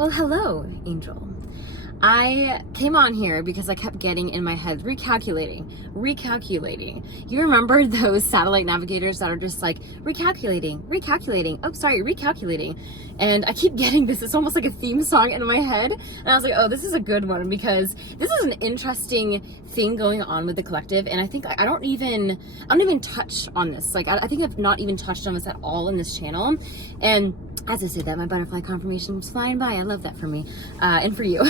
Well, hello, Angel. I came on here because I kept getting in my head, recalculating. You remember those satellite navigators that are just like, recalculating. And I keep getting this, it's almost like a theme song in my head. And I was like, oh, this is a good one because this is an interesting thing going on with the collective. And I think I don't even touch on this. Like, I think I've not even touched on this at all in this channel. And as I said that, my butterfly confirmation was flying by. I love that for me and for you.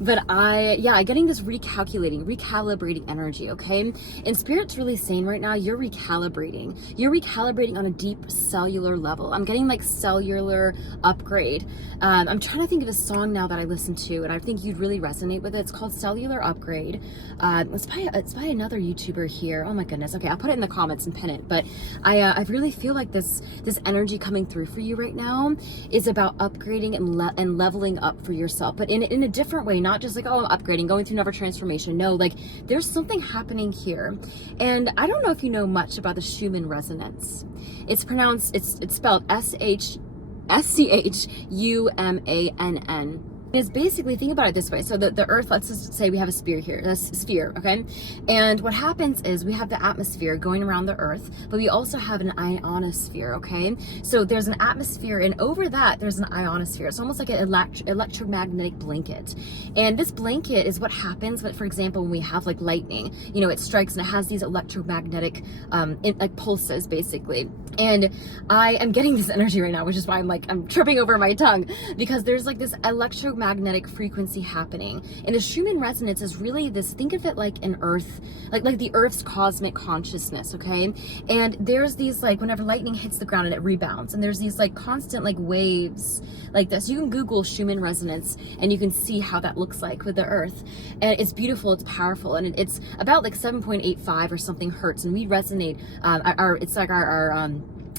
But I'm getting this recalibrating energy, okay? And Spirit's really saying right now, you're recalibrating. You're recalibrating on a deep cellular level. I'm getting like cellular upgrade. I'm trying to think of a song now that I listen to, and I think you'd really resonate with it. It's called Cellular Upgrade. It's by another YouTuber here. Oh my goodness. Okay, I'll put it in the comments and pin it. But I really feel like this energy coming through for you right now is about upgrading and leveling up for yourself, but in a different way, not just like, oh, I'm upgrading, going through another transformation. No, like there's something happening here. And I don't know if you know much about the Schumann resonance. It's spelled Schumann. Is basically, think about it this way. So the earth, let's just say we have a sphere here, okay? And what happens is we have the atmosphere going around the earth, but we also have an ionosphere, okay? So there's an atmosphere, and over that, there's an ionosphere. It's almost like an electromagnetic blanket. And this blanket is what happens, but for example, when we have like lightning, you know, it strikes and it has these electromagnetic, like pulses, basically. And I am getting this energy right now, which is why I'm tripping over my tongue, because there's like this electromagnetic frequency happening. And the Schumann resonance is really this, think of it like an earth, like the earth's cosmic consciousness, okay? And there's these, like, whenever lightning hits the ground and it rebounds, and there's these like constant like waves like this. You can Google Schumann resonance and you can see how that looks like with the earth. And it's beautiful, it's powerful, and it's about like 7.85 or something hertz, and we resonate, it's like our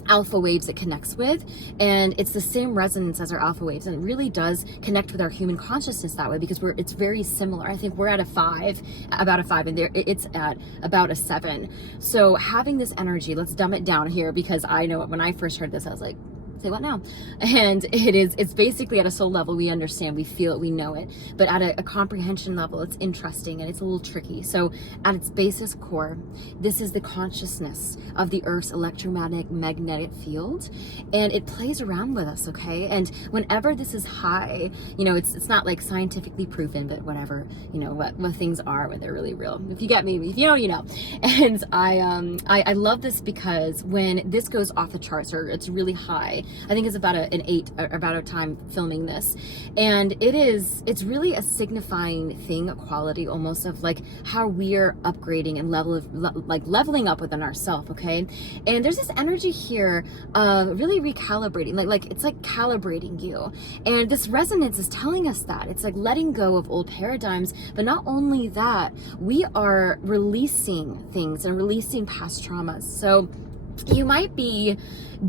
alpha waves it connects with, and it's the same resonance as our alpha waves, and it really does connect with our human consciousness that way, because it's very similar. I think we're at about a 5, and it's at about a 7. So having this energy, let's dumb it down here, because I know when I first heard this, I was like, say what now? And it's basically at a soul level, we understand, we feel it, we know it, but at a comprehension level, it's interesting and it's a little tricky. So at its basis core, this is the consciousness of the earth's electromagnetic field, and it plays around with us, okay? And whenever this is high, you know, it's not like scientifically proven, but whatever, you know, what things are when they're really real. If you get me, if you know, you know. And I love this because when this goes off the charts, or it's really high, I think it's about an 8, about a time filming this. And it's really a signifying thing, a quality almost of like how we're upgrading and leveling up within ourselves, okay? And there's this energy here of really recalibrating, like it's like calibrating you. And this resonance is telling us that. It's like letting go of old paradigms, but not only that, we are releasing things and releasing past traumas. So you might be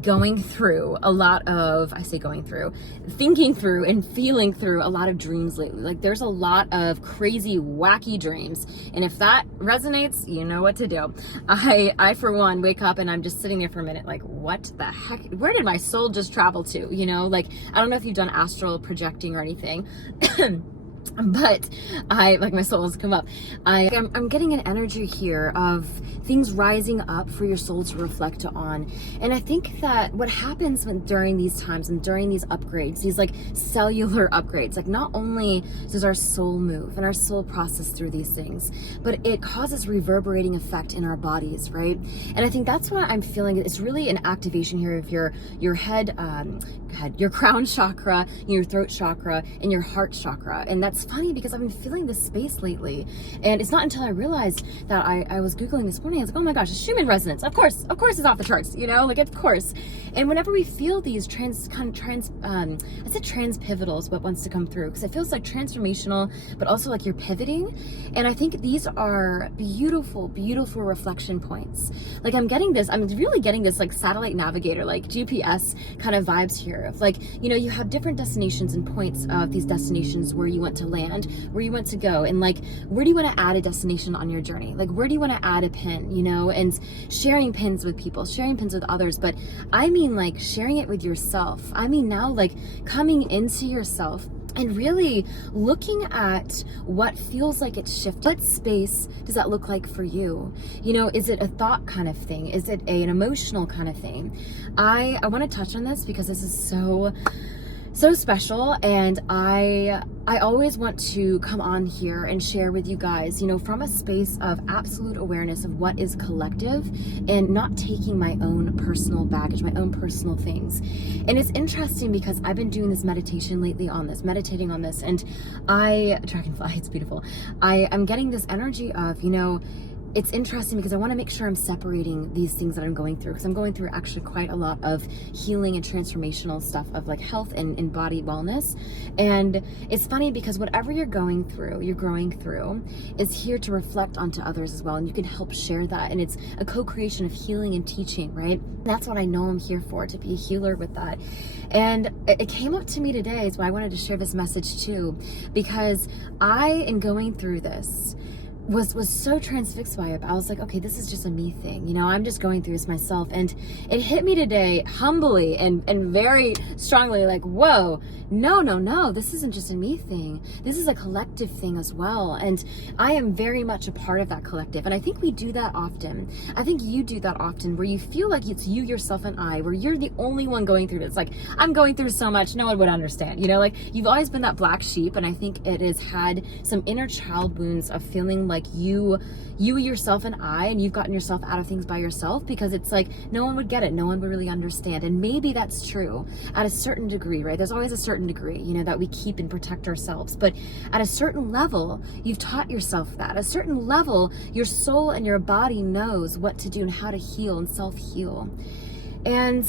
going through a lot of, thinking through and feeling through a lot of dreams lately. Like there's a lot of crazy, wacky dreams. And if that resonates, you know what to do. I for one, wake up and I'm just sitting there for a minute, like, what the heck? Where did my soul just travel to? You know, like, I don't know if you've done astral projecting or anything. But my soul has come up. I'm getting an energy here of things rising up for your soul to reflect on. And I think that what happens during these times and during these upgrades, these like cellular upgrades, like not only does our soul move and our soul process through these things, but it causes reverberating effect in our bodies, right? And I think that's what I'm feeling. It's really an activation here of your head, your crown chakra, your throat chakra, and your heart chakra. And that's funny because I've been feeling this space lately, and it's not until I realized that I was Googling this morning, I was like, oh my gosh, Schumann resonance, of course it's off the charts, you know, like, of course. And whenever we feel these I said transpivotal is what wants to come through, because it feels like transformational, but also like you're pivoting. And I think these are beautiful reflection points. Like I'm really getting this like satellite navigator, like GPS kind of vibes here of like, you know, you have different destinations and points of these destinations where you want to land, where you want to go, and like, where do you want to add a destination on your journey? Like, where do you want to add a pin, you know? And sharing pins with people, sharing pins with others, but I mean like sharing it with yourself. I mean now like coming into yourself and really looking at what feels like it's shifted. What space does that look like for you? You know, is it a thought kind of thing? Is it an emotional kind of thing? I want to touch on this because this is so special, and I always want to come on here and share with you guys, you know, from a space of absolute awareness of what is collective and not taking my own personal baggage, my own personal things. And it's interesting because I've been doing this meditation lately on this, meditating on this, and dragonfly, it's beautiful. I'm getting this energy of, you know, it's interesting because I want to make sure I'm separating these things that I'm going through, because I'm going through actually quite a lot of healing and transformational stuff of like health and body wellness. And it's funny because whatever you're growing through is here to reflect onto others as well. And you can help share that. And it's a co-creation of healing and teaching, right? That's what I know I'm here for, to be a healer with that. And it came up to me today, so I wanted to share this message too, because I, in going through this, was so transfixed by it. I was like, okay, this is just a me thing. You know, I'm just going through this myself. And it hit me today humbly and very strongly, like, whoa, no, this isn't just a me thing. This is a collective thing as well. And I am very much a part of that collective. And I think we do that often. I think you do that often, where you feel like it's you, yourself, and I, where you're the only one going through this. Like, I'm going through so much, no one would understand. You know, like, you've always been that black sheep. And I think it has had some inner child wounds of feeling like you yourself and I, and you've gotten yourself out of things by yourself, because it's like no one would get it, no one would really understand. And maybe that's true at a certain degree, right? There's always a certain degree, you know, that we keep and protect ourselves, but at a certain level you've taught yourself that. At a certain level your soul and your body knows what to do and how to heal and self-heal. And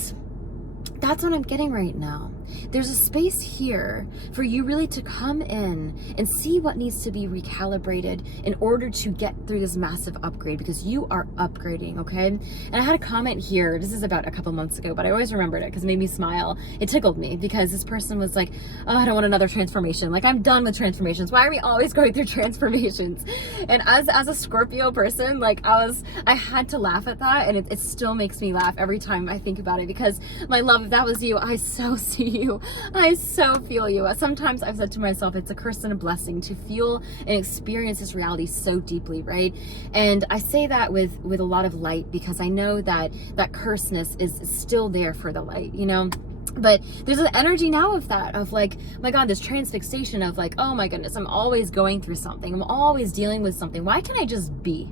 that's what I'm getting right now. There's a space here for you really to come in and see what needs to be recalibrated in order to get through this massive upgrade, because you are upgrading, okay? And I had a comment here, this is about a couple months ago, but I always remembered it because it made me smile. It tickled me because this person was like, oh, I don't want another transformation. Like, I'm done with transformations. Why are we always going through transformations? And as a Scorpio person, like, I had to laugh at that, and it still makes me laugh every time I think about it, because my love, if that was you, I so see you. I so feel you. Sometimes I've said to myself, it's a curse and a blessing to feel and experience this reality so deeply, right? And I say that with a lot of light, because I know that curseness is still there for the light, you know? But there's an energy now of that, of like, my God, this transfixation of like, oh my goodness, I'm always going through something. I'm always dealing with something. Why can't I just be?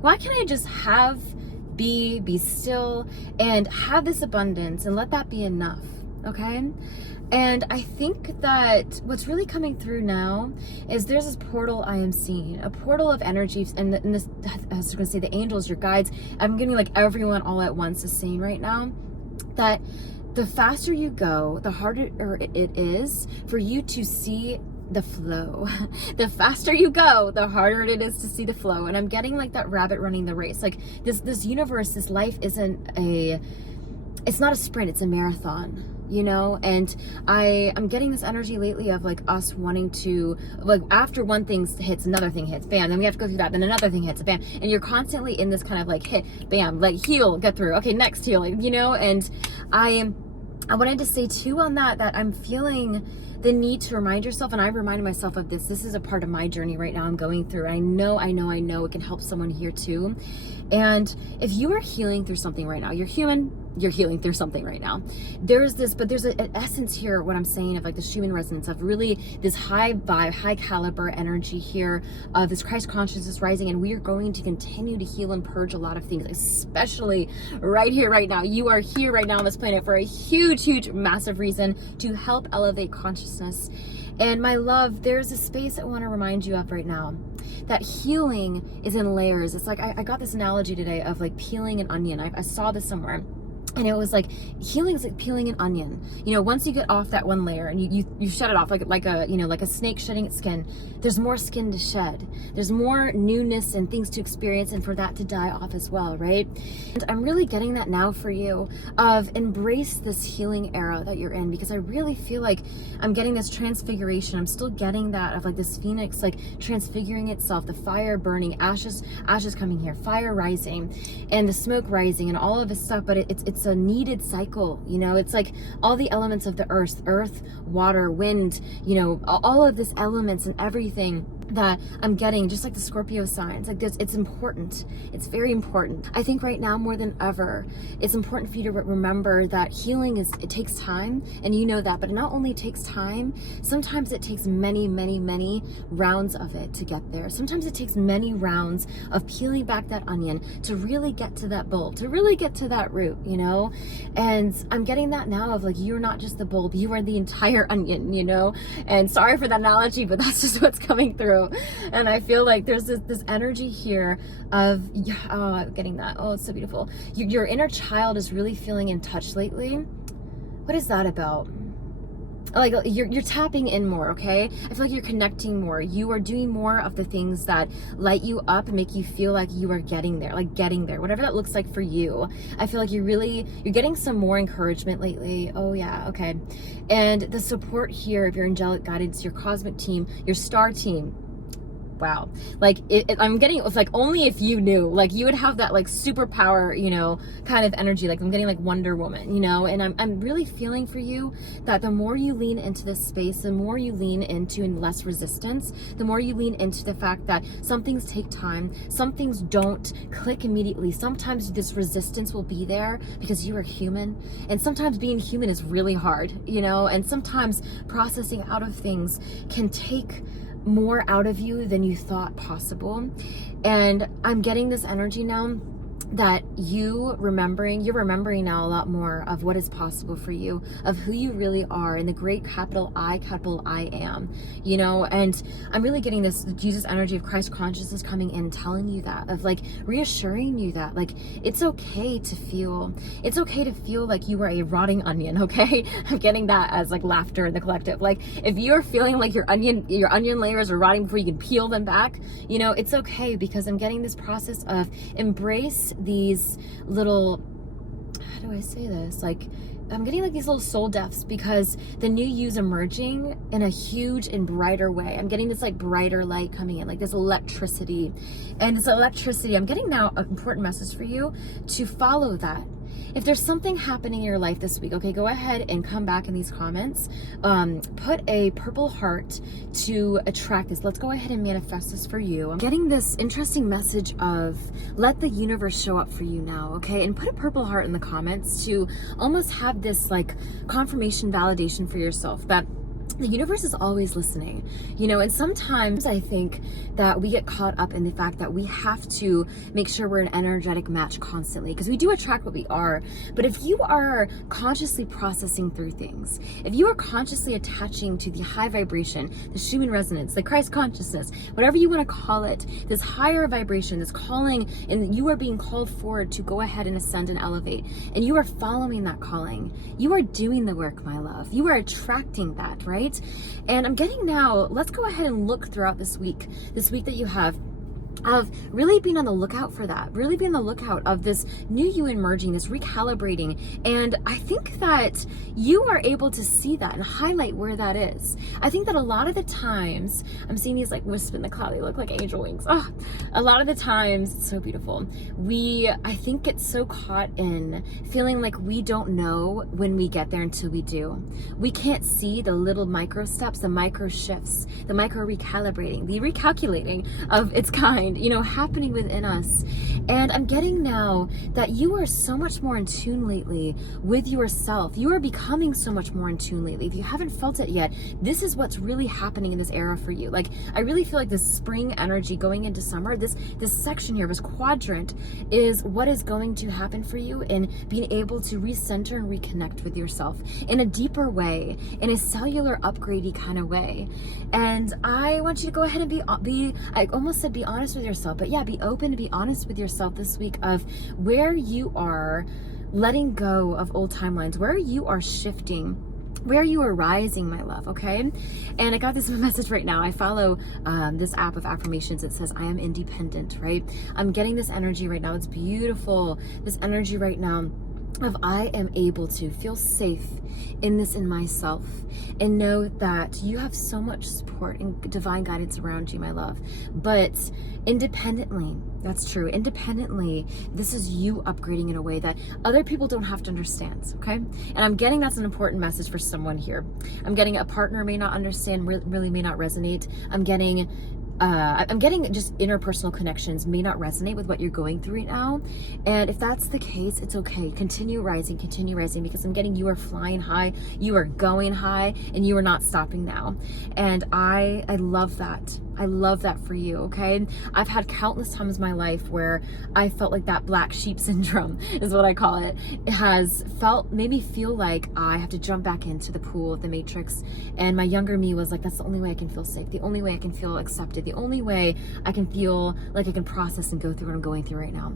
Why can't I just be still and have this abundance and let that be enough? Okay? And I think that what's really coming through now is there's this portal I am seeing, a portal of energy, and this, I was going to say, the angels, your guides, I'm getting like everyone all at once is saying right now that the faster you go, the harder it is for you to see the flow. The faster you go, the harder it is to see the flow. And I'm getting like that rabbit running the race. Like this universe, this life it's not a sprint, it's a marathon. You know, and I'm getting this energy lately of like us wanting to, like, after one thing hits, another thing hits, bam, then we have to go through that, then another thing hits, bam, and you're constantly in this kind of like hit, bam, like heal, get through, okay, next heal, you know. And I wanted to say too on that I'm feeling the need to remind yourself, and I reminded myself of this is a part of my journey right now I'm going through. I know it can help someone here too. And if you are healing through something right now, you're human, you're healing through something right now. There's an essence here, what I'm saying, of like the Schumann resonance, of really this high vibe, high caliber energy here of this Christ consciousness rising. And we are going to continue to heal and purge a lot of things, especially right here, right now. You are here right now on this planet for a huge, massive reason, to help elevate consciousness. And my love, there's a space I want to remind you of right now, that healing is in layers. It's like, I got this analogy today of like peeling an onion. I saw this somewhere. And it was like, healing is like peeling an onion. You know, once you get off that one layer and you shut it off like a snake shedding its skin, there's more skin to shed. There's more newness and things to experience, and for that to die off as well, right? And I'm really getting that now for you, of embrace this healing era that you're in, because I really feel like I'm getting this transfiguration. I'm still getting that of like this phoenix, like transfiguring itself, the fire burning, ashes coming here, fire rising, and the smoke rising, and all of this stuff. But it's it's a needed cycle, you know. It's like all the elements of the earth, water, wind, you know, all of this elements and everything that I'm getting, just like the Scorpio signs, like this, it's important. It's very important. I think right now more than ever, it's important for you to remember that healing it takes time, and you know that, but it not only takes time, sometimes it takes many, many, many rounds of it to get there. Sometimes it takes many rounds of peeling back that onion to really get to that bulb, to really get to that root, you know? And I'm getting that now of like, you're not just the bulb, you are the entire onion, you know? And sorry for that analogy, but that's just what's coming through. And I feel like there's this energy here of, getting that. Oh, it's so beautiful. Your inner child is really feeling in touch lately. What is that about? Like you're tapping in more, okay? I feel like you're connecting more. You are doing more of the things that light you up and make you feel like you are getting there, whatever that looks like for you. I feel like you're getting some more encouragement lately. Oh yeah, okay. And the support here of your angelic guidance, your cosmic team, your star team. Wow. Like I'm getting, it's like only if you knew, like you would have that like superpower, you know, kind of energy. Like I'm getting like Wonder Woman, you know, and I'm really feeling for you that the more you lean into this space, the more you lean into less resistance, the more you lean into the fact that some things take time, some things don't click immediately. Sometimes this resistance will be there because you are human, and sometimes being human is really hard, you know, and sometimes processing out of things can take more out of you than you thought possible. And I'm getting this energy now that you're remembering now a lot more of what is possible for you, of who you really are, in the great capital I am, you know. And I'm really getting this Jesus energy of Christ consciousness coming in, telling you that, of like reassuring you that like it's okay to feel like you are a rotting onion, okay? I'm getting that as like laughter in the collective. Like if you're feeling like your onion layers are rotting before you can peel them back, you know, it's okay, because I'm getting this process of embrace these little, how do I say this? Like I'm getting like these little soul deaths, because the new you's emerging in a huge and brighter way. I'm getting this like brighter light coming in, like this electricity. And this electricity, I'm getting now an important message for you to follow that. If there's something happening in your life this week, okay, go ahead and come back in these comments. Put a purple heart to attract this. Let's go ahead and manifest this for you. I'm getting this interesting message of let the universe show up for you now, okay? And put a purple heart in the comments to almost have this like confirmation, validation for yourself that the universe is always listening, you know. And sometimes I think that we get caught up in the fact that we have to make sure we're an energetic match constantly, because we do attract what we are. But if you are consciously processing through things, if you are consciously attaching to the high vibration, the Schumann resonance, the Christ consciousness, whatever you want to call it, this higher vibration, this calling, and you are being called forward to go ahead and ascend and elevate, and you are following that calling, you are doing the work, my love. You are attracting that, right? And I'm getting now, let's go ahead and look throughout this week that you have, of really being on the lookout for that, really being on the lookout of this new you emerging, this recalibrating. And I think that you are able to see that and highlight where that is. I think that a lot of the times, I'm seeing these like wisp in the cloud, they look like angel wings. Oh, a lot of the times, it's so beautiful. I think get so caught in feeling like we don't know when we get there until we do. We can't see the little micro steps, the micro shifts, the micro recalibrating, the recalculating of its kind, you know, happening within us. And I'm getting now that you are so much more in tune lately with yourself. You are becoming so much more in tune lately. If you haven't felt it yet, this is what's really happening in this era for you. Like, I really feel like this spring energy going into summer, this section here, this quadrant, is what is going to happen for you in being able to recenter and reconnect with yourself in a deeper way, in a cellular upgradey kind of way. And I want you to go ahead and be I almost said be honest with yourself, but yeah, be open to be honest with yourself this week of where you are letting go of old timelines, where you are shifting, where you are rising, my love, okay? And I got this message right now. I follow this app of affirmations. It says, I am independent, right? I'm getting this energy right now. It's beautiful. This energy right now of I am able to feel safe in this in myself, and know that you have so much support and divine guidance around you, my love. But independently, that's true, independently, this is you upgrading in a way that other people don't have to understand, okay? And I'm getting that's an important message for someone here. I'm getting a partner may not understand, really may not resonate. I'm getting just interpersonal connections may not resonate with what you're going through right now. And if that's the case, it's okay. Continue rising, because I'm getting you are flying high, you are going high, and you are not stopping now. And I love that. I love that for you, okay? I've had countless times in my life where I felt like that black sheep syndrome is what I call it. It has made me feel like I have to jump back into the pool of the matrix. And my younger me was like, that's the only way I can feel safe, the only way I can feel accepted, the only way I can feel like I can process and go through what I'm going through right now.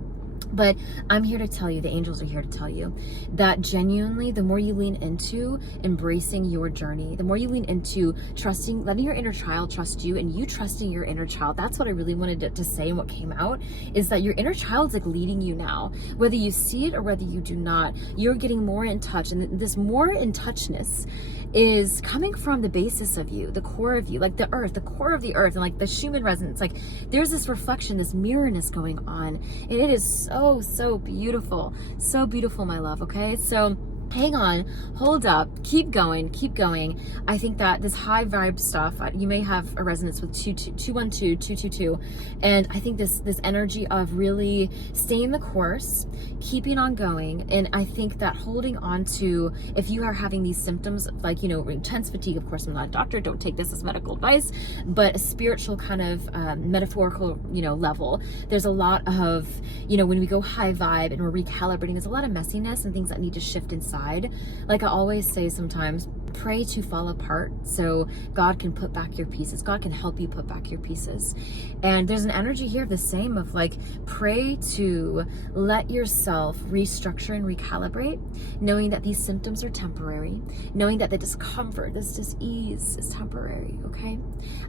But I'm here to tell you, the angels are here to tell you that genuinely, the more you lean into embracing your journey, the more you lean into trusting, letting your inner child trust you, and you trusting your inner child. That's what I really wanted to say, and what came out is that your inner child's like leading you now. Whether you see it or whether you do not, you're getting more in touch. And this more in touchness is coming from the basis of you, the core of you, like the earth, the core of the earth, and like the Schumann resonance. Like there's this reflection, this mirrorness going on, and it is so beautiful, my love. Okay, so hang on, hold up, keep going. I think that this high vibe stuff, you may have a resonance with 212, 222, and I think this energy of really staying the course, keeping on going. And I think that holding on to, if you are having these symptoms like, intense fatigue, of course I'm not a doctor, don't take this as medical advice, but a spiritual kind of metaphorical level, there's a lot of, when we go high vibe and we're recalibrating, there's a lot of messiness and things that need to shift inside. Like I always say sometimes, pray to fall apart so God can put back your pieces. God can help you put back your pieces. And there's an energy here of the same of like, pray to let yourself restructure and recalibrate, knowing that these symptoms are temporary, knowing that the discomfort, this dis-ease is temporary, okay?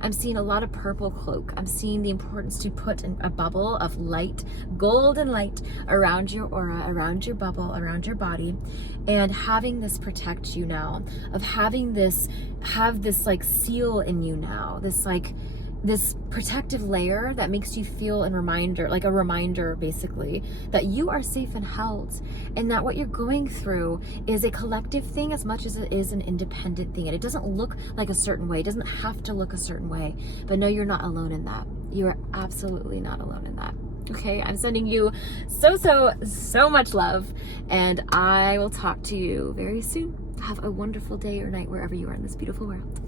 I'm seeing a lot of purple cloak. I'm seeing the importance to put in a bubble of light, golden light around your aura, around your bubble, around your body, and having this protect you now, of having this, have this like seal in you now, this protective layer that makes you feel a reminder basically that you are safe and held, and that what you're going through is a collective thing as much as it is an independent thing. And it doesn't look like a certain way, it doesn't have to look a certain way, but no, you're not alone in that. You are absolutely not alone in that. Okay, I'm sending you so much love, and I will talk to you very soon. Have a wonderful day or night wherever you are in this beautiful world.